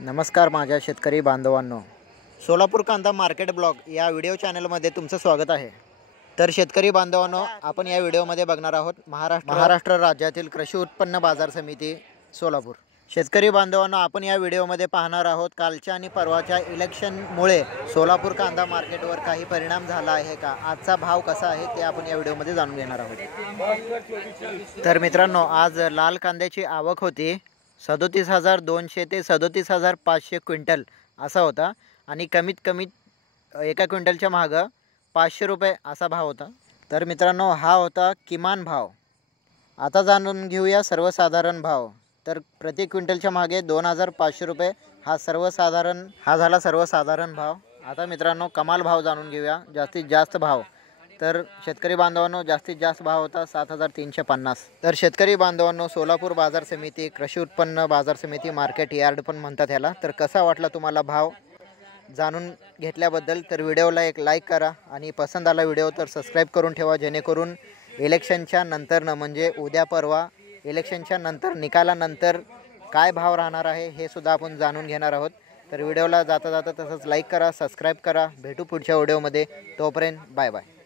नमस्कार माझ्या शेतकरी बांधवांनो, सोलापूर कांदा मार्केट ब्लॉग या व्हिडिओ चॅनलमध्ये तुमचं स्वागत आहे। तर शेतकरी बांधवांनो, आपण या व्हिडिओमध्ये बघणार आहोत महाराष्ट्र राज्यातील कृषी उत्पन्न बाजार समिती सोलापूर। शेतकरी बांधवांनो, आपण या व्हिडिओमध्ये पाहणार आहोत कालच्या आणि परवाच्या इलेक्शनमुळे सोलापूर कांदा मार्केटवर काही परिणाम झाला आहे का, आजचा भाव कसा आहे ते आपण या व्हिडिओमध्ये जाणून घेणार आहोत। तर मित्रांनो, आज लाल कांद्याची आवक होती 37,200 ते 37,500 क्विंटल असा होता आणि कमीत कमी एका क्विंटलच्या मागं 500 रुपये असा भाव होता। तर मित्रांनो, हा होता किमान भाव। आता जाणून घेऊया सर्वसाधारण भाव। तर प्रति क्विंटलच्या मागे 2,500 रुपये हा झाला सर्वसाधारण भाव। आता मित्रांनो, कमाल भाव जाणून घेऊया, जास्तीत जास्त भाव। तर शेतकरी बांधवांनो, जास्तीत जास्त भाव होता 7,350। तर शेतकरी बांधवांनो, सोलापूर बाजार समिती कृषी उत्पन्न बाजार समिती मार्केट यार्ड पण म्हणतात ह्याला। तर कसा वाटला तुम्हाला भाव जाणून घेतल्याबद्दल? तर व्हिडिओला एक लाईक करा आणि पसंत आला व्हिडिओ तर सबस्क्राईब करून ठेवा, जेणेकरून इलेक्शनच्या नंतरनं म्हणजे उद्या परवा इलेक्शनच्या नंतर निकालानंतर काय भाव राहणार आहे हे सुद्धा आपण जाणून घेणार आहोत। तर व्हिडिओला जाता जाता तसंच लाईक करा, सबस्क्राईब करा। भेटू पुढच्या व्हिडिओमध्ये, तोपर्यंत बाय बाय।